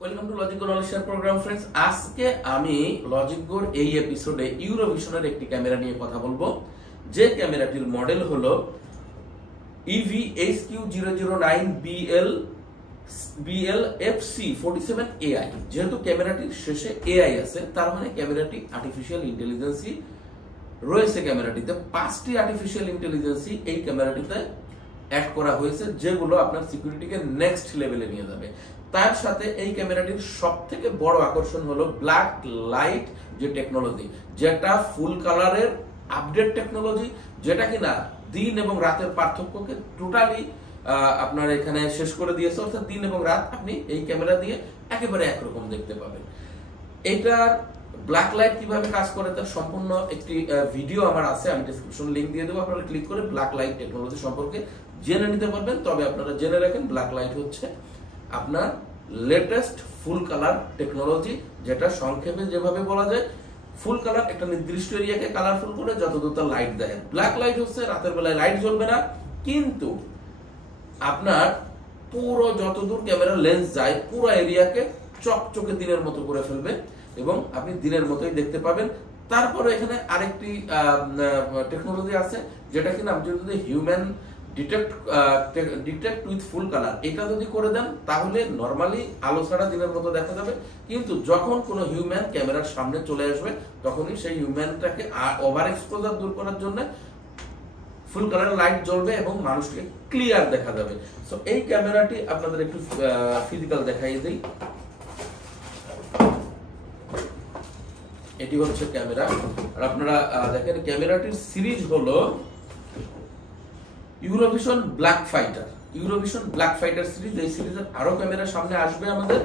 Welcome to logic go knowledge share programme friends. আজকে আমি logic গোর এই এপিসোডে ইউরোভিশনের একটি ক্যামেরা নিয়ে কথা বলবো, যে ক্যামেরাটির মডেল হলো EVHQ009BL FC47AI। যেহেতু ক্যামেরাটির শেষে এআই আছে, তার মানে ক্যামেরাটি আর্টিফিশিয়াল ইন্টেলিজেন্সি রয়েছে। ক্যামেরাটিতে 5টি আর্টিফিশিয়াল ইন্টেলিজেন্সি এই ক্যামেরাটিতে অ্যাড করা হয়েছে, যেগুলো আপনার সিকিউরিটিকে নেক্সট লেভেলে নিয়ে যাবে। তার সাথে এই ক্যামেরাটির সবথেকে বড় আকর্ষণ হলো ব্ল্যাক লাইট যে টেকনোলজি, যেটা ফুল কালারের আপডেট টেকনোলজি, যেটা কিনা দিন এবং রাতের পার্থক্যকে টোটালি আপনার এখানে শেষ করে দিয়েছে। অর্থাৎ দিন এবং রাত আপনি এই ক্যামেরা দিয়ে একেবারে একরকম দেখতে পাবেন। এটার ব্ল্যাক লাইট কিভাবে কাজ করে তার সম্পূর্ণ একটি ভিডিও আমার আছে, আমি ডেসক্রিপশন লিংক দিয়ে দেবো। আপনারা ক্লিক করে ব্ল্যাক লাইট টেকনোলজি সম্পর্কে জেনে নিতে পারবেন। তবে আপনারা জেনে রাখেন, ব্ল্যাক লাইট হচ্ছে আপনার লেটেস্ট ফুল কালার টেকনোলজি, যেটা সংক্ষেপে যেভাবে বলা যায়, ফুল কালার একটা নির্দিষ্ট এরিয়াকে কালারফুল করে যতদূর তার লাইট দেয়। ব্ল্যাক লাইট হচ্ছে রাতের বেলায় লাইট জ্বলবে না, কিন্তু আপনার পুরো যতদূর ক্যামেরা লেন্স যায় পুরো এরিয়াকে চকচকে দিনের মতো করে ফেলবে এবং আপনি দিনের মতোই দেখতে পাবেন। তারপরে এখানে আরেকটি টেকনোলজি আছে, যেটা কিনা আপনি যদি human detect with full colour এটা যদি করে দেন, তাহলে নরমালি আলো ছাড়া দিনের মতো দেখা যাবে। কিন্তু যখন কোনো হিউম্যান ক্যামেরার সামনে চলে আসবে, তখনই সেই হিউম্যানটাকে ওভার এক্সপোজার দূর করার জন্য ফুল কালার লাইট জ্বলবে এবং মানুষকে ক্লিয়ার দেখা যাবে। সো এই ক্যামেরাটি আপনাদের একটু ফিজিক্যাল দেখাই দিই। এটি হচ্ছে ক্যামেরা, আর আপনারা দেখেন ক্যামেরাটির সিরিজ হলো Eurovision black fighter. Eurovision black fighter series, এই সিরিজের আরো ক্যামেরা সামনে আসবে আমাদের।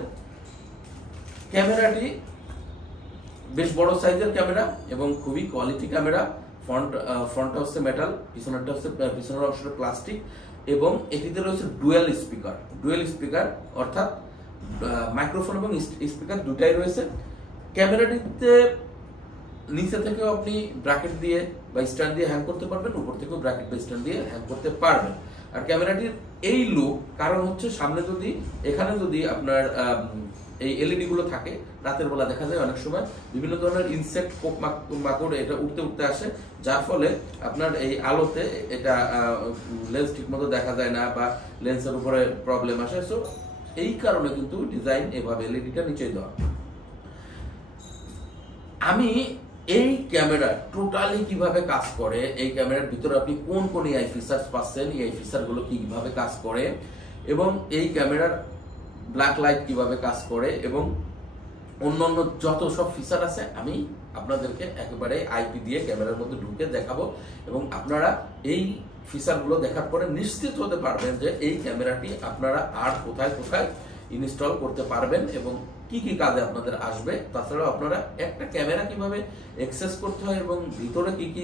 ক্যামেরাটি বেশ বড় সাইজের ক্যামেরা এবং খুবই কোয়ালিটি ক্যামেরা। ফ্রন্টটা হচ্ছে মেটাল, পিছনেরটা হচ্ছে পিছনের অংশটা প্লাস্টিক, এবং এটিতে রয়েছে ডুয়েল স্পিকার অর্থাৎ মাইক্রোফোন এবং স্পিকার দুটাই রয়েছে। ক্যামেরাটিতে নিচে থেকেও আপনি ব্র্যাকেট দিয়ে বা স্ট্যান্ড দিয়ে হ্যাং করতে পারবেন, উপর থেকেও ব্র্যাকেট বা স্ট্যান্ড দিয়ে হ্যাং করতে পারবেন। আর ক্যামেরাটির এই লুক কারণ হচ্ছে, সামনে যদি এখানে যদি আপনার এই এলইডি গুলো থাকে, রাতের বেলা দেখা যায় অনেক সময় বিভিন্ন ধরনের ইনসেক্ট, পোক মাকড় এটা উঠতে উঠতে আসে, যার ফলে আপনার এই আলোতে এটা লেন্স ঠিক মতো দেখা যায় না বা লেন্সের উপরে প্রবলেম আসে। সো এই কারণে কিন্তু ডিজাইন এভাবে এলইডিটা নিচে দেওয়া। আমি এই ক্যামেরা টোটালি কিভাবে কাজ করে, এই ক্যামেরার ভিতরে আপনি কোন কোন এআই ফিচার্স পাচ্ছেন, এই ফিচারগুলো কিভাবে কাজ করে, এবং এই ক্যামেরার ব্ল্যাক লাইট কিভাবে কাজ করে, এবং অন্যান্য যত সব ফিচার আছে, আমি আপনাদেরকে একেবারে আইপি দিয়ে ক্যামেরার মধ্যে ঢুকে দেখাবো। এবং আপনারা এই ফিচারগুলো দেখার পরে নিশ্চিত হতে পারবেন যে এই ক্যামেরাটি আপনারা আর কোথায় কোথায় ইনস্টল করতে পারবেন এবং কি কি কাজে আপনাদের আসবে। তাছাড়াও আপনারা একটা ক্যামেরা কিভাবে অ্যাক্সেস করতে হয় এবং ভিতরে কি কি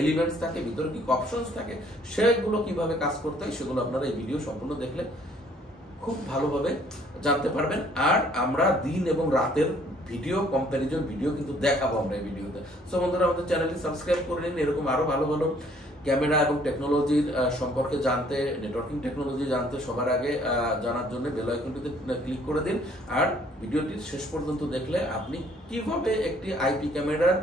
এলিমেন্টস থাকে, ভিতরে কি অপশনস থাকে, সেগুলো কিভাবে কাজ করতে হয়, সেগুলো আপনারা এই ভিডিও সম্পূর্ণ দেখলে খুব ভালোভাবে জানতে পারবেন। আর আমরা দিন এবং রাতের ভিডিও কম্প্যারিজন ভিডিও কিন্তু দেখাবো আমরা এই ভিডিওতে। সো বন্ধুরা, আমাদের চ্যানেলটি সাবস্ক্রাইব করে নিন এরকম আরো ভালো ভালো ক্যামেরা এবং টেকনোলজির সম্পর্কে জানতে, নেটওয়ার্কিং টেকনোলজি জানতে সবার আগে জানার জন্য বেল আইকনটিতে ক্লিক করে দিন। আর ভিডিওটি শেষ পর্যন্ত দেখলে আপনি কিভাবে একটি আইপি ক্যামেরার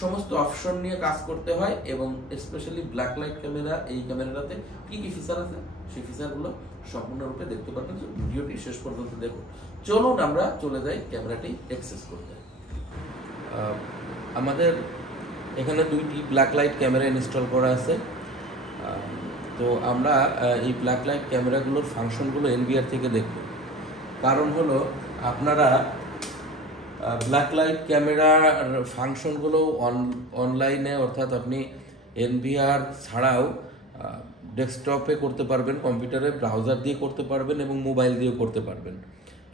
সমস্ত অপশন নিয়ে কাজ করতে হয় এবং স্পেশালি ব্ল্যাক লাইট ক্যামেরা, এই ক্যামেরাতে কি কি ফিচার আছে, সেই ফিচারগুলো সম্পূর্ণরূপে দেখতে পারবেন। ভিডিওটি শেষ পর্যন্ত দেখুন। চলুন আমরা চলে যাই ক্যামেরাটি অ্যাক্সেস করতে। আমাদের এখানে দুইটি ব্ল্যাক লাইট ক্যামেরা ইনস্টল করা আছে। তো আমরা এই ব্ল্যাক লাইট ক্যামেরাগুলোর ফাংশনগুলো এনভিআর থেকে দেখব। কারণ হলো আপনারা ব্ল্যাক লাইট ক্যামেরার ফাংশনগুলো অনলাইনে, অর্থাৎ আপনি এনভিআর ছাড়াও ডেস্কটপে করতে পারবেন, কম্পিউটারে ব্রাউজার দিয়ে করতে পারবেন এবং মোবাইল দিয়েও করতে পারবেন।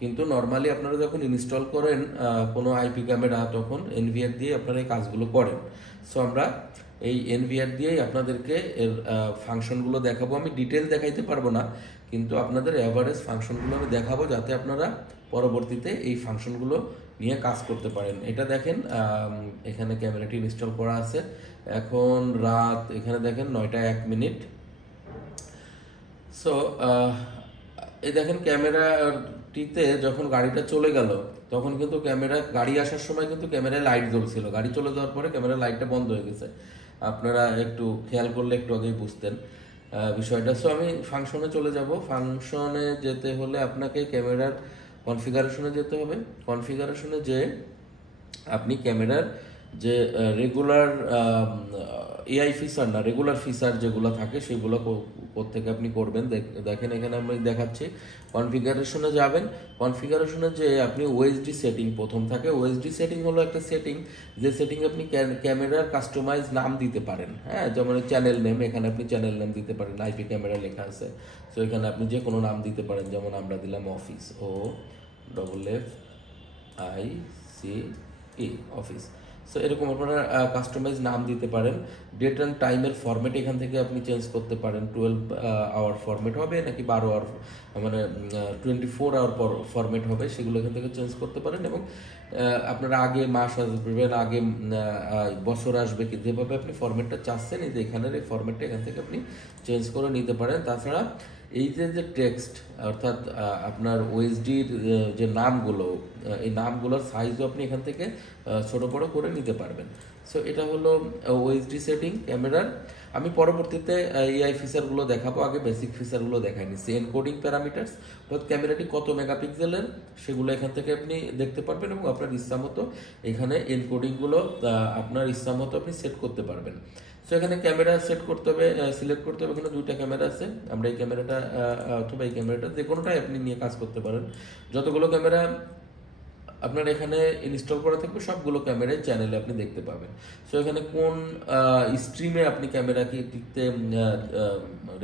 কিন্তু নর্মালি আপনারা যখন ইনস্টল করেন কোনো আইপি ক্যামেরা, তখন এনভিআর দিয়ে আপনারা এই কাজগুলো করেন। সো আমরা এই এনভিআর দিয়েই আপনাদেরকে এর ফাংশনগুলো দেখাবো। আমি ডিটেল দেখাইতে পারবো না, কিন্তু আপনাদের অ্যাভারেজ ফাংশনগুলো আমি দেখাবো, যাতে আপনারা পরবর্তীতে এই ফাংশনগুলো নিয়ে কাজ করতে পারেন। এটা দেখেন, এখানে ক্যামেরাটি ইনস্টল করা আছে। এখন রাত, এখানে দেখেন 9টা 1 মিনিট। সো এই দেখেন ক্যামেরা পরবর্তীতে যখন গাড়িটা চলে গেল তখন কিন্তু গাড়ি আসার সময় কিন্তু ক্যামেরায় লাইট জ্বলছিল, গাড়ি চলে যাওয়ার পরে ক্যামেরার লাইটটা বন্ধ হয়ে গেছে। আপনারা একটু খেয়াল করলে একটু আগেই বুঝতেন বিষয়টা। সো আমি ফাংশনে চলে যাব। ফাংশনে যেতে হলে আপনাকে ক্যামেরার কনফিগারেশনে যেতে হবে। কনফিগারেশনে যে আপনি ক্যামেরার যে রেগুলার এআই ফিচার না, রেগুলার ফিচার যেগুলো থাকে সেগুলো থেকে আপনি করবেন। দেখেন এখানে আমি দেখাচ্ছি। কনফিগারেশনে যাবেন। কনফিগারেশনে যে আপনি ওএসডি সেটিং প্রথম থাকে। ওএসডি সেটিং হলো একটা সেটিং, যে সেটিং আপনি ক্যামেরার কাস্টমাইজ নাম দিতে পারেন। হ্যাঁ, যেমন চ্যানেল নেম, এখানে আপনি চ্যানেল নেম দিতে পারেন, আইপি ক্যামেরা লেখা আছে। সো এখানে আপনি যে কোনো নাম দিতে পারেন, যেমন আমরা দিলাম অফিস, OFFICE অফিস। সো এরকম আপনারা কাস্টমাইজ নাম দিতে পারেন। ডেট অ্যান্ড টাইমের ফরম্যাট এখান থেকে আপনি চেঞ্জ করতে পারেন। 12 আওয়ার ফরম্যাট হবে নাকি 12 আওয়ার, মানে 24 আওয়ার ফরম্যাট হবে, সেগুলো এখান থেকে চেঞ্জ করতে পারেন। এবং আপনারা আগে মাস আসবেন, আগে বছর আসবে, কি যেভাবে আপনি ফরম্যাটটা চাচ্ছেন, এই যে এখানের এই ফরম্যাটটা এখান থেকে আপনি চেঞ্জ করে নিতে পারেন। তাছাড়া এই যে টেক্সট, অর্থাৎ আপনার ওএসডির যে নামগুলো, এই নামগুলোর সাইজও আপনি এখান থেকে ছোট বড় করে নিতে পারবেন। সো এটা হলো ওএসডি সেটিং ক্যামেরার। আমি পরবর্তীতে এআই ফিচারগুলো দেখাবো, আগে বেসিক ফিচারগুলো দেখাই নিচ্ছি। এনকোডিং প্যারামিটার্স, অর্থাৎ ক্যামেরাটি কত মেগাপিক্সেলের সেগুলো এখান থেকে আপনি দেখতে পারবেন এবং আপনার ইচ্ছা মতো এখানে এনকোডিংগুলো আপনার ইচ্ছা মতো আপনি সেট করতে পারবেন। সো এখানে ক্যামেরা সেট করতে হবে, সিলেক্ট করতে হবে। এখানে দুইটা ক্যামেরা আছে, আমরা এই ক্যামেরাটা অথবা এই ক্যামেরাটা যে কোনোটাই আপনি নিয়ে কাজ করতে পারেন। যতগুলো ক্যামেরা আপনার এখানে ইনস্টল করা থাকবে সবগুলো ক্যামেরায় চ্যানেলে আপনি দেখতে পাবেন। সো এখানে কোন স্ট্রিমে আপনি ক্যামেরাকে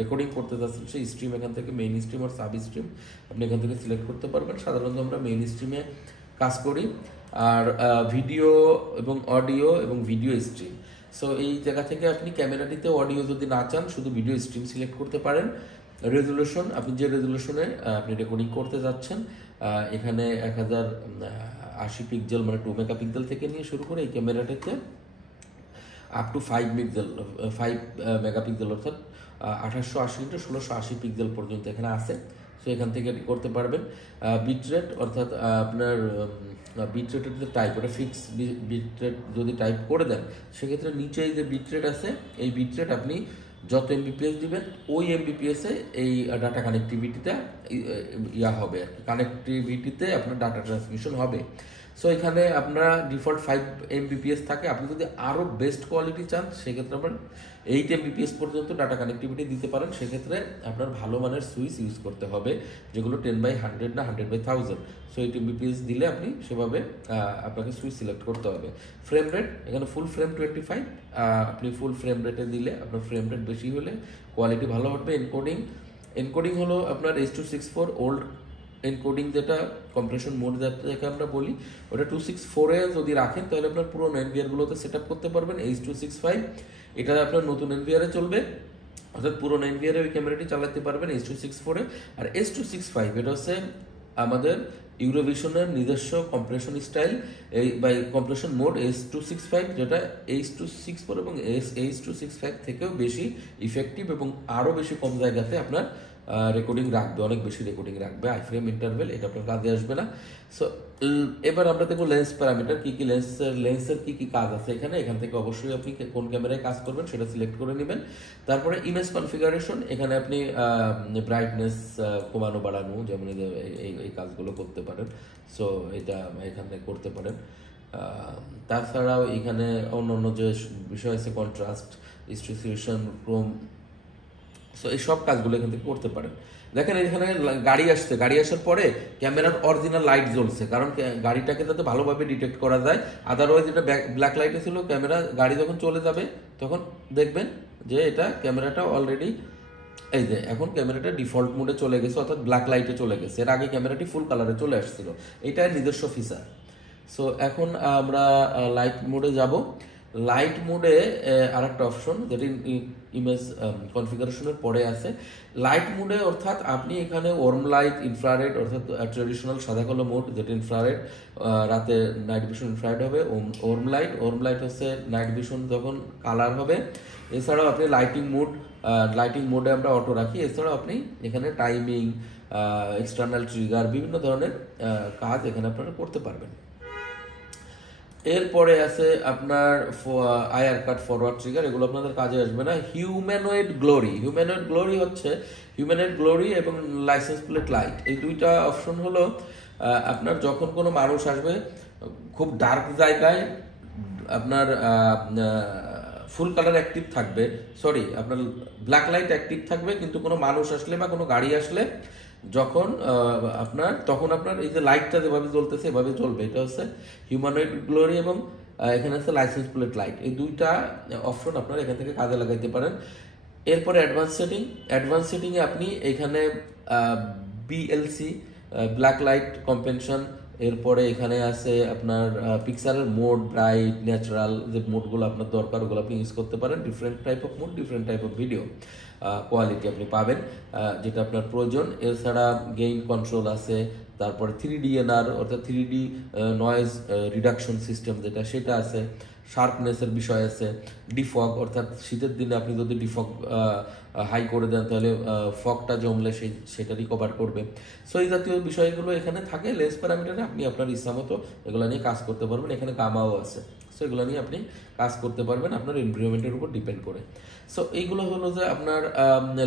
রেকর্ডিং করতে চাচ্ছেন সেই স্ট্রিম এখান থেকে মেইন স্ট্রিম আর সাব স্ট্রিম আপনি এখান থেকে সিলেক্ট করতে পারবেন। সাধারণত আমরা মেইন স্ট্রিমে কাজ করি। আর ভিডিও এবং অডিও এবং ভিডিও স্ট্রিম, সো এই জায়গা থেকে আপনি ক্যামেরাটিতে অডিও যদি না চান শুধু ভিডিও স্ট্রিম সিলেক্ট করতে পারেন। রেজুলেশন, আপনি যে রেজুলেশনে আপনি রেকর্ডিং করতে যাচ্ছেন, এখানে 1080 পিক্সেল মানে 2 মেগাপিক্সেল থেকে নিয়ে শুরু করে এই ক্যামেরাটাতে আপ টু 5 মেগাপিক্সেল অর্থাৎ 1880 ইন্টু 1680 পিক্সেল পর্যন্ত এখানে আছে। সো এখান থেকে করতে পারবেন। বিটরেট, অর্থাৎ আপনার বিটরেটের যে টাইপ, ওটা ফিক্স বিটরেট যদি টাইপ করে দেন সেক্ষেত্রে নিচে যে বিটরেট আছে এই বিটরেট আপনি যত এমবিপিএস দিবেন ওই এমবিপিএসে এই ডাটা কানেক্টিভিটিটা হবে আর কি, কানেক্টিভিটিতে আপনার ডাটা ট্রান্সমিশন হবে। সো এখানে আপনার ডিফল্ট 5 এমবিপিএস থাকে। আপনি যদি আরও বেস্ট কোয়ালিটি চান সেক্ষেত্রে আপনার 8 এমবিপিএস পর্যন্ত ডাটা কানেক্টিভিটি দিতে পারেন। সেক্ষেত্রে আপনার ভালো মানের সুইচ ইউজ করতে হবে, যেগুলো 10/100 না 100/1000। সো 8 এমবিপিএস দিলে আপনি সেভাবে আপনাকে সুইচ সিলেক্ট করতে হবে। ফ্রেম রেট, এখানে ফুল ফ্রেম 25, আপনি ফুল ফ্রেম রেটে দিলে আপনার ফ্রেম রেট বেশি হলে কোয়ালিটি ভালো হবে। এনকোডিং হলো আপনার H.264 ওল্ড এনকোডিং, যেটা কম্প্রেশন মোড যাকে আমরা বলি, ওটা 264-এ যদি রাখেন তাহলে আপনার পুরোনো এনভিআরগুলোতে সেট আপ করতে পারবেন। H.265 এটা আপনার নতুন এনভিআরে চলবে, অর্থাৎ পুরোনো এনভিআরে ওই ক্যামেরাটি চালাতে পারবেন H.264-এ। আর H.265 এটা হচ্ছে আমাদের ইউরোভিশনের নিজস্ব কম্প্রেশন স্টাইল বা কম্প্রেশন মোড H.265, যেটা H.264 এবং H.265 থেকেও বেশি ইফেক্টিভ এবং আরও বেশি কম জায়গাতে আপনার রেকর্ডিং রাখবে, অনেক বেশি রেকর্ডিং রাখবে। আইফ্রেম ইন্টারভেল এটা আপনার কাজে আসবে না। সো এবার আমরা দেখবো লেন্স প্যারামিটার, কি কি লেন্সের কি কি কাজ আছে এখান থেকে অবশ্যই আপনি কোন ক্যামেরায় কাজ করবেন সেটা সিলেক্ট করে নেবেন। তারপরে ইমেজ কনফিগারেশন, এখানে আপনি ব্রাইটনেস কমানো বাড়ানো, যেমন এই কাজগুলো করতে পারেন। সো এটা এখান থেকে করতে পারেন। তাছাড়াও এখানে অন্য যে বিষয় আছে, কন্ট্রাস্ট, স্টিচুয়েশন, ক্রোম, সো এই সব কাজগুলো এখান থেকে করতে পারেন। দেখেন এখানে গাড়ি আসছে, গাড়ি আসার পরে ক্যামেরার অরিজিনাল লাইট জ্বলছে, কারণ গাড়িটাকে যাতে ভালোভাবে ডিটেক্ট করা যায়। আদারওয়াইজ এটা ব্ল্যাক লাইটে ছিল, গাড়ি যখন চলে যাবে তখন দেখবেন যে এটা ক্যামেরাটা অলরেডি এই যে এখন ক্যামেরাটা ডিফল্ট মোডে চলে গেছে, অর্থাৎ ব্ল্যাক লাইটে চলে গেছে। এর আগে ক্যামেরাটি ফুল কালারে চলে আসছিল, এটা নিজস্ব ফিচার। সো এখন আমরা লাইট মোডে যাব। লাইট মোডে আর একটা অপশন, যেটি ইমেজ কনফিগারেশনের পরে আছে লাইট মোডে, অর্থাৎ আপনি এখানে ওয়ার্ম লাইট, ইনফ্রারেড অর্থাৎ ট্রেডিশনাল সাদা কালো মোড যেটা ইনফ্রারেড, রাতে নাইট ভিশন ইনফ্রারেড হবে। ওয়ার্ম লাইট হচ্ছে নাইট ভিশন যখন কালার হবে। এছাড়াও আপনি লাইটিং মোডে আমরা অটো রাখি। এছাড়াও আপনি এখানে টাইমিং, এক্সটার্নাল ট্রিগার, বিভিন্ন ধরনের কাজ এখানে আপনারা করতে পারবেন। এরপরে আছে আপনার আইআর কাট, ফরওয়ার্ড ট্রিগার, এগুলো আপনাদের কাজে আসবে না। হিউম্যানয়েড গ্লোরি এবং লাইসেন্স প্লেট লাইট, এই দুইটা অপশন হলো আপনার যখন কোনো মানুষ আসবে খুব ডার্ক জায়গায়, আপনার ফুল কালার অ্যাক্টিভ থাকবে, আপনার ব্ল্যাক লাইট অ্যাক্টিভ থাকবে, কিন্তু কোনো মানুষ আসলে বা কোনো গাড়ি আসলে তখন আপনার এই যে লাইটটা যেভাবে জ্বলতেছে এভাবে জ্বলবে। এটা হচ্ছে হিউম্যানয়েড গ্লোরি এবং এখানে আছে লাইসেন্স প্লেট লাইট, এই দুইটা অপশন আপনারা এখান থেকে কাজে লাগাইতে পারেন। এরপরে অ্যাডভান্স সেটিংয়ে আপনি এখানে বিএলসি, ব্ল্যাক লাইট কম্পেনশন, এরপরে এখানে আছে আপনার পিকচারের মোড, ব্রাইট, ন্যাচারাল, যে মোডগুলো আপনার দরকার ওগুলো আপনি ইউজ করতে পারেন। Different type of mode, different type of video quality আপনি পাবেন যেটা আপনার প্রয়োজন। এছাড়া গেইন কন্ট্রোল আছে, তারপরে 3D NR অর্থাৎ 3D নয়েজ রিডাকশন সিস্টেম সেটা আছে। শার্পনেসের বিষয় আছে, ডিফগ অর্থাৎ শীতের দিনে আপনি যদি ডিফগ হাই করে দেন তাহলে ফগটা জমলে সেটা রিকভার করবে। সো এই জাতীয় বিষয়গুলো এখানে থাকে। লেন্স প্যারামিটারে আপনি আপনার ইচ্ছা মতো এগুলো নিয়ে কাজ করতে পারবেন। এখানে গামাও আছে, সো এগুলো নিয়ে আপনি কাজ করতে পারবেন আপনার এনভায়রনমেন্টের উপর ডিপেন্ড করে। সো এইগুলো হলো যে আপনার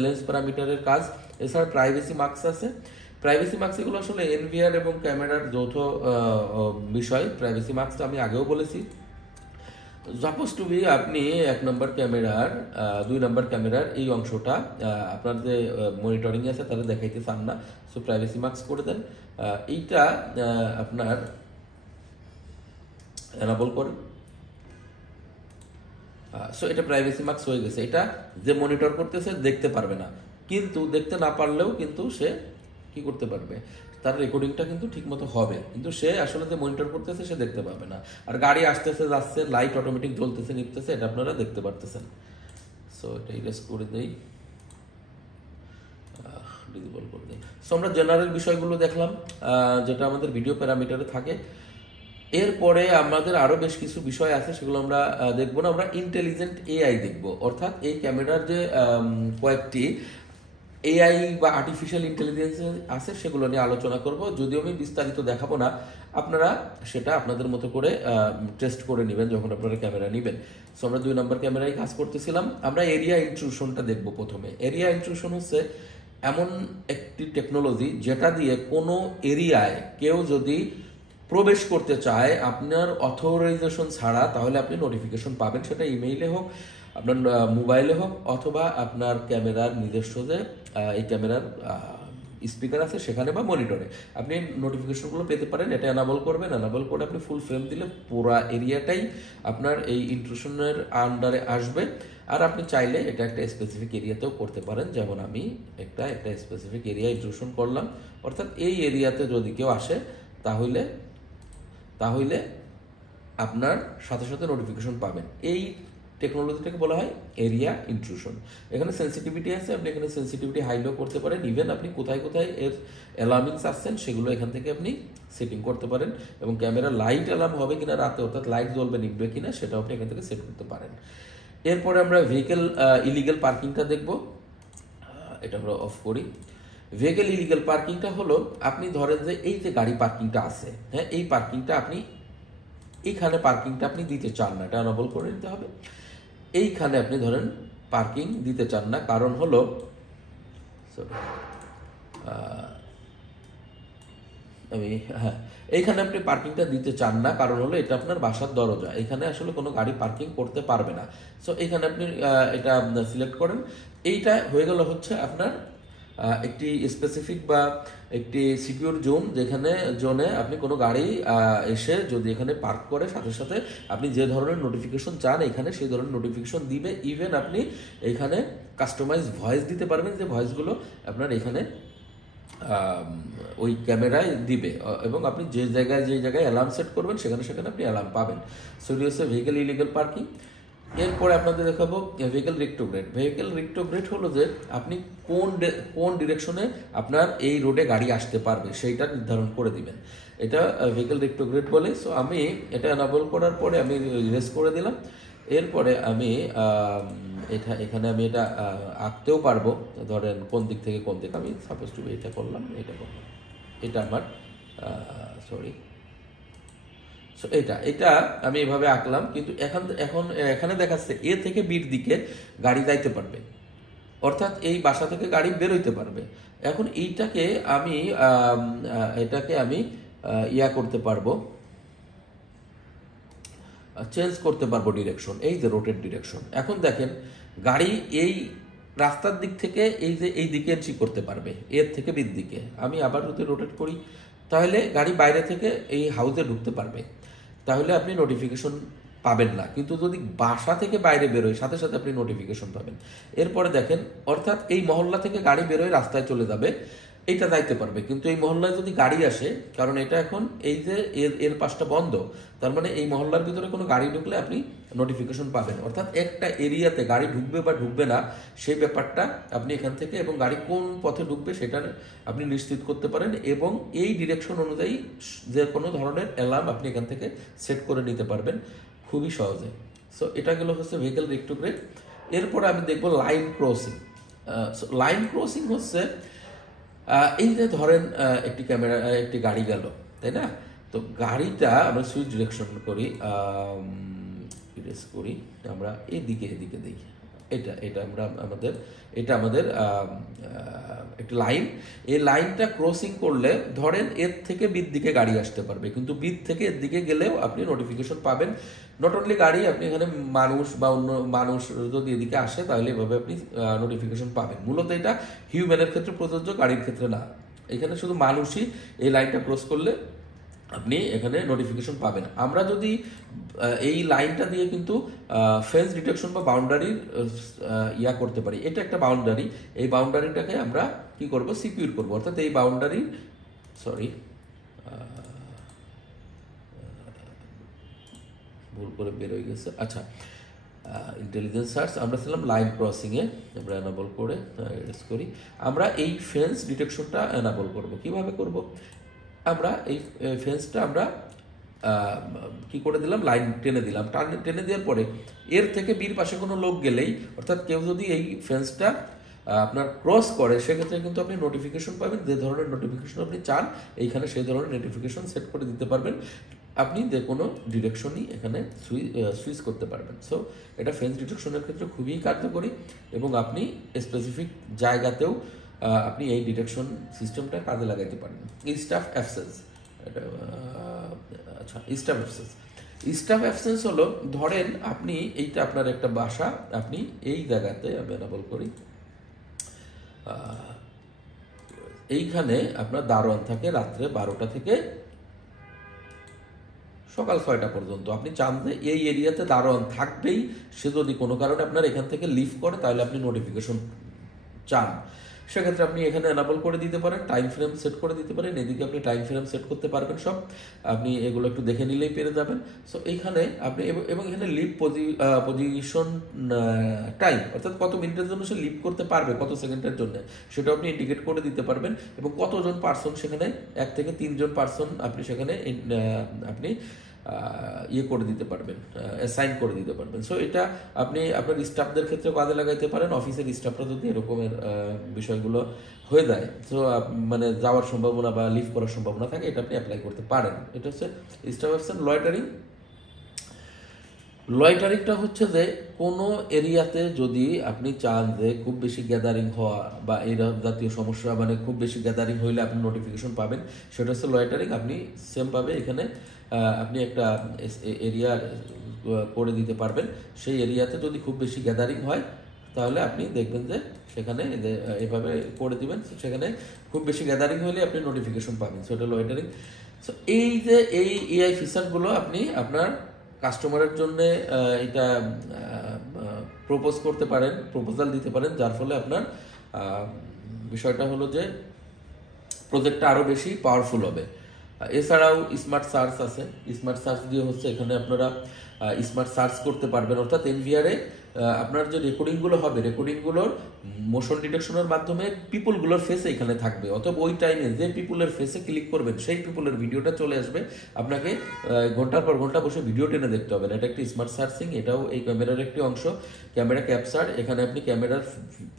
লেন্স প্যারামিটারের কাজ। এছাড়া প্রাইভেসি মার্কস আছে। প্রাইভেসি মার্কস এগুলো আসলে এনভিআর এবং ক্যামেরার যৌথ বিষয়। প্রাইভেসি মার্কসটা আমি আগেও বলেছি। সাপোজ টু বি আপনি 1 নম্বর ক্যামেরার 2 নম্বর ক্যামেরার এই অংশটা আপনার যে মনিটরিং আছে তারা দেখাইতে চান না, সো প্রাইভেসি মার্কস করে দেন। এইটা আপনার এনাবল করেন। সো এটা প্রাইভেসি মার্কস হয়ে গেছে। এটা যে মনিটর করতেছে দেখতে পারবে না, কিন্তু দেখতে না পারলেও কিন্তু সে কি করতে পারবে, তার রেকর্ডিংটা কিন্তু ঠিকমতো হবে, কিন্তু সে আসলে যে মনিটর করতেছে সে দেখতে পাবে না। আর গাড়ি আসতেছে যাচ্ছে, লাইট অটোমেটিক জ্বলতেছে নিতেছে, এটা আপনারা দেখতে পারতেছেন। সো এটা ইরেজ করে দেই, ডিসেবল করে দেই। সো আমরা জেনারেল বিষয়গুলো দেখলাম যেটা আমাদের ভিডিও প্যারামিটারে থাকে। এরপরে আমাদের আরো বেশ কিছু বিষয় আছে, সেগুলো আমরা দেখবো না। আমরা ইন্টেলিজেন্ট এআই দেখবো, অর্থাৎ এই ক্যামেরার যে কয়েকটি এআই বা আর্টিফিশিয়াল ইন্টেলিজেন্স আছে সেগুলো নিয়ে আলোচনা করব। যদিও আমি বিস্তারিত দেখাবো না, আপনারা সেটা আপনাদের মতো করে টেস্ট করে নেবেন যখন আপনারা ক্যামেরা নেবেন। সো আমরা 2 নম্বর ক্যামেরায় কাজ করতেছিলাম। আমরা এরিয়া ইন্ট্রুশনটা দেখব প্রথমে। এরিয়া ইন্ট্রুশন হচ্ছে এমন একটি টেকনোলজি যেটা দিয়ে কোনো এরিয়ায় কেউ যদি প্রবেশ করতে চায় আপনার অথরাইজেশন ছাড়া, তাহলে আপনি নোটিফিকেশন পাবেন, সেটা ইমেইলে হোক, আপনার মোবাইলে হোক, অথবা আপনার ক্যামেরার নিজস্ব যে এই ক্যামেরার স্পিকার আছে সেখানে বা মনিটরে আপনি নোটিফিকেশনগুলো পেতে পারেন। এটা এনাবল করবেন। এনাবল করে আপনি ফুল ফ্রেম দিলে পুরো এরিয়াটাই আপনার এই ইন্ট্রুশনের আন্ডারে আসবে। আর আপনি চাইলে এটা একটা স্পেসিফিক এরিয়াতেও করতে পারেন, যেমন আমি একটা স্পেসিফিক এরিয়া ইন্ট্রুশন করলাম, অর্থাৎ এই এরিয়াতে যদি কেউ আসে তাহলে আপনার সাথে সাথে নোটিফিকেশন পাবেন। এই টেকনোলজিটাকে বলা হয় এরিয়া ইন্ট্রুশন। এখানে সেন্সিটিভিটি আছে, আপনি এখানে সেন্সিটিভিটি হাই লো করতে পারেন। ইভেন আপনি কোথায় কোথায় এর অ্যালার্মিংস আসছেন সেগুলো এখান থেকে আপনি সেটিং করতে পারেন, এবং ক্যামেরা লাইট অ্যালার্ম হবে কিনা রাতে, অর্থাৎ লাইট জ্বলবে নিভবে কিনা সেটাও আপনি এখান থেকে সেট করতে পারেন। এরপরে আমরা ভেহিকেল ইলিগাল পার্কিংটা দেখব। এটা আমরা অফ করি। ভেহিকেল ইলিগাল পার্কিংটা হলো, আপনি ধরেন যে এই যে গাড়ি পার্কিংটা আছে, হ্যাঁ, এই পার্কিংটা আপনি এইখানে পার্কিংটা আপনি দিতে চান না, এটা অনবল করে নিতে হবে। এইখানে আপনি ধরেন পার্কিং দিতে চান না, কারণ হলো এইখানে আপনি পার্কিংটা দিতে চান না, কারণ হলো এটা আপনার বাসার দরজা, এখানে আসলে কোনো গাড়ি পার্কিং করতে পারবে না। সো এখানে আপনি এটা সিলেক্ট করেন। এইটা হয়ে গেল হচ্ছে আপনার একটি স্পেসিফিক বা একটি সিকিউর জোন, যেখানে জোনে আপনি কোনো গাড়ি এসে যদি এখানে পার্ক করে সাথে সাথে আপনি যে ধরনের নোটিফিকেশন চান এখানে সেই ধরনের নোটিফিকেশন দিবে। ইভেন আপনি এখানে কাস্টমাইজ ভয়েস দিতে পারবেন, যে ভয়েসগুলো আপনার এখানে ওই ক্যামেরায় দিবে, এবং আপনি যে জায়গায় অ্যালার্ম সেট করবেন সেখানে আপনি অ্যালার্ম পাবেন। সো এটি হচ্ছে ভেহিকেল ইলিগাল পার্কিং। এরপরে আপনাদের দেখাবো ভেহিকেল রেক্টোগ্রেড। ভেহিকেল রেক্টোগ্রেড হলো যে আপনি কোন ডিরেকশনে আপনার এই রোডে গাড়ি আসতে পারবে সেইটা নির্ধারণ করে দিবেন, এটা ভেহিকেল রেক্টোগ্রেড বলে। সো আমি এটা এনাবল করার পরে আমি রেস করে দিলাম। এরপরে আমি এখানে আমি এটা আঁকতেও পারবো, ধরেন কোন দিক থেকে কোন দিক, আমি সাপোজ টু এটা করলাম, এটা আমার সরি, সো এটা আমি এভাবে আঁকলাম, কিন্তু এখন এখানে দেখাচ্ছে এ থেকে বির দিকে গাড়ি যাইতে পারবে, অর্থাৎ এই বাসা থেকে গাড়ি বেরোইতে পারবে। এখন এটাকে আমি ইয়া করতে পারবো, চেঞ্জ করতে পারবো ডিরেকশন, এই যে রোটেট ডিরেকশন। এখন দেখেন গাড়ি এই রাস্তার দিক থেকে এই দিকে এন্ট্রি করতে পারবে, এর থেকে বির দিকে। আমি আবার যদি রোটেট করি তাহলে গাড়ি বাইরে থেকে এই হাউসে ঢুকতে পারবে, তাহলে আপনি নোটিফিকেশন পাবেন না। কিন্তু যদি বাসা থেকে বাইরে বেরোয় সাথে সাথে আপনি নোটিফিকেশন পাবেন। এরপরে দেখেন, অর্থাৎ এই মহল্লা থেকে গাড়ি বেরোয় রাস্তায় চলে যাবে, এটা যাইতে পারবে। কিন্তু এই মহল্লায় যদি গাড়ি আসে, কারণ এটা এখন এই যে এর পাশটা বন্ধ, তার মানে এই মহল্লার ভিতরে কোনো গাড়ি ঢুকলে আপনি নোটিফিকেশন পাবেন। অর্থাৎ একটা এরিয়াতে গাড়ি ঢুকবে বা ঢুকবে না সেই ব্যাপারটা আপনি এখান থেকে, এবং গাড়ি কোন পথে ঢুকবে সেটা আপনি নিশ্চিত করতে পারেন, এবং এই ডিরেকশন অনুযায়ী যে কোনো ধরনের অ্যালার্ম আপনি এখান থেকে সেট করে নিতে পারবেন খুবই সহজে। সো এটা গেল হচ্ছে ভেহিকেল রেক্টোগ্রেড। এরপরে আমি দেখবো লাইন ক্রসিং। লাইন ক্রসিং হচ্ছে এই যে ধরেন একটি গাড়ি গেল, তাই না? তো গাড়িটা আমরা সুইচ ডিরেকশন করি, আমরা এদিকে দেখি, এটা আমাদের একটা লাইন। এই লাইনটা ক্রসিং করলে ধরেন এর থেকে বির দিকে গাড়ি আসতে পারবে, কিন্তু বির থেকে এর দিকে গেলেও আপনি নোটিফিকেশন পাবেন। নট অনলি গাড়ি, আপনি এখানে মানুষ বা অন্য মানুষ যদি এদিকে আসে তাহলে এভাবে আপনি নোটিফিকেশন পাবেন। মূলত এটা হিউম্যানের ক্ষেত্রে প্রযোজ্য, গাড়ির ক্ষেত্রে না। এখানে শুধু মানুষই এই লাইনটা ক্রস করলে আপনি এখানে নোটিফিকেশন পাবেন। আমরা যদি এই লাইনটা দিয়ে কিন্তু ফেন্স ডিটেকশন বা বাউন্ডারির ইয়া করতে পারি, এটা একটা বাউন্ডারি, এই বাউন্ডারিটাকে আমরা কি করব, সিকিউর করব। অর্থাৎ এই বাউন্ডারি ভুল করে বের হয়ে গেছে, আচ্ছা, ইন্টেলিজেন্স সার্চ আমরা ছিলাম লাইন ক্রসিংয়ে, আমরা এনাবল করে এরেজ করি। আমরা এই ফেন্স ডিটেকশনটা এনাবল করব। কিভাবে করব? আমরা এই ফেন্সটা আমরা কি করে দিলাম, লাইন টেনে দিলাম। টেনে দেওয়ার পরে এর থেকে বির পাশে কোনো লোক গেলেই, অর্থাৎ কেউ যদি এই ফেন্সটা আপনার ক্রস করে, সেক্ষেত্রে কিন্তু আপনি নোটিফিকেশন পাবেন। যে ধরনের নোটিফিকেশন আপনি চান এইখানে সেই ধরনের নোটিফিকেশন সেট করে দিতে পারবেন। আপনি যে কোনো ডিরেকশনই এখানে সুইচ করতে পারবেন। সো এটা ফেন্স ডিটেকশনের ক্ষেত্রে খুবই কার্যকরী, এবং আপনি স্পেসিফিক জায়গাতেও আপনি এই ডিটেকশন সিস্টেমটা কাজে লাগাইতে পারেন। স্টাফ অ্যাবসেন্স, আচ্ছা, স্টাফ অ্যাবসেন্স হলো, ধরেন আপনি এইটা আপনার একটা বাসা, আপনি এই জায়গাতে আমি এনাবল করি, এইখানে আপনার দারোয়ান থাকে রাত্রে 12টা থেকে সকাল 6টা পর্যন্ত। আপনি চান যে এই এরিয়াতে দারোয়ান থাকবেই, সে যদি কোনো কারণে আপনার এখান থেকে লিভ করে তাহলে আপনি নোটিফিকেশন চান, সেক্ষেত্রে আপনি এখানে এনাবল করে দিতে পারেন, টাইম ফ্রেম সেট করে দিতে পারেন। এদিকে আপনি টাইম ফ্রেম সেট করতে পারবেন সব, আপনি এগুলো একটু দেখে নিলেই পেরে যাবেন। সো এইখানে আপনি এবং এখানে লিভ পজিশন টাইম, অর্থাৎ কত মিনিটের জন্য সে লিভ করতে পারবে, কত সেকেন্ডের জন্য, সেটা আপনি ইন্ডিকেট করে দিতে পারবেন। এবং কতজন পার্সন সেখানে, 1 থেকে 3 জন পার্সন আপনি সেখানে আপনি ইয়ে করে দিতে পারবেন, অ্যাসাইন করে দিতে পারবেন। সো এটা আপনি আপনার স্টাফদের ক্ষেত্রে কাজে লাগাইতে পারেন। অফিসের স্টাফরা যদি এরকমের বিষয়গুলো হয়ে যায়, তো মানে যাওয়ার সম্ভাবনা বা লিভ করার সম্ভাবনা থাকে, এটা আপনি অ্যাপ্লাই করতে পারেন। এটা হচ্ছে স্টাফ অ্যাবসেন্ট। লয়টারিংটা হচ্ছে যে কোনো এরিয়াতে যদি আপনি চান যে খুব বেশি গ্যাদারিং হওয়া বা এই জাতীয় সমস্যা, মানে খুব বেশি গ্যাদারিং হইলে আপনি নোটিফিকেশন পাবেন, সেটা হচ্ছে লয়টারিং। আপনি সেমভাবে এখানে আপনি একটা এরিয়া করে দিতে পারবেন। সেই এরিয়াতে যদি খুব বেশি গ্যাদারিং হয় তাহলে আপনি দেখবেন যে সেখানে এভাবে করে দিবেন, সেখানে খুব বেশি গ্যাদারিং হলে আপনি নোটিফিকেশন পাবেন। সো এটা লয়টারিং। সো এই যে এই এআই ফিচারগুলো আপনি আপনার কাস্টমারের জন্য এটা প্রপোজ করতে পারেন, প্রপোজাল দিতে পারেন, যার ফলে আপনার বিষয়টা হলো যে প্রজেক্টটা আরও বেশি পাওয়ারফুল হবে। এছাড়াও স্মার্ট সার্চ আছে, স্মার্ট সার্চ দিয়ে হচ্ছে এখানে আপনারা স্মার্ট সার্চ করতে পারবেন, অর্থাৎ এনভিআরে আপনার যে রেকর্ডিংগুলো হবে রেকর্ডিংগুলোর মোশন ডিটেকশনের মাধ্যমে পিপুলগুলোর ফেসে এখানে থাকবে, অথবা ওই টাইমে যে পিপুলের ফেসে ক্লিক করবেন সেই পিপুলের ভিডিওটা চলে আসবে, আপনাকে ঘন্টার পর ঘন্টা বসে ভিডিও টেনে দেখতে হবে না। এটা একটি স্মার্ট সার্চিং, এটাও এই ক্যামেরার একটি অংশ। ক্যামেরা ক্যাপচার, এখানে আপনি ক্যামেরার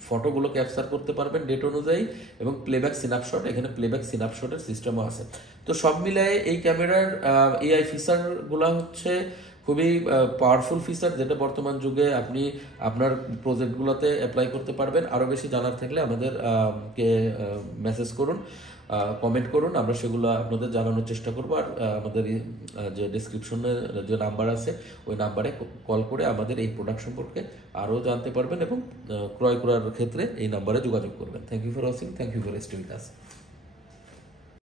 ফটোগুলো ক্যাপচার করতে পারবেন ডেট অনুযায়ী, এবং প্লেব্যাক সিনাপশট, এখানে প্লেব্যাক সিনাপশটের সিস্টেমও আছে। তো সব মিলায়ে এই ক্যামেরার এআই ফিচারগুলো হচ্ছে খুবই পাওয়ারফুল ফিচার, যেটা বর্তমান যুগে আপনি আপনার প্রজেক্টগুলোতে অ্যাপ্লাই করতে পারবেন। আরও বেশি জানার থাকলে আমাদের কে মেসেজ করুন, কমেন্ট করুন, আমরা সেগুলো আপনাদের জানানোর চেষ্টা করবো। আর আমাদের যে ডিসক্রিপশনে যে নাম্বার আছে ওই নাম্বারে কল করে আমাদের এই প্রোডাক্ট সম্পর্কে আরও জানতে পারবেন, এবং ক্রয় করার ক্ষেত্রে এই নাম্বারে যোগাযোগ করবেন। Thank you for watching, thank you for staying with us.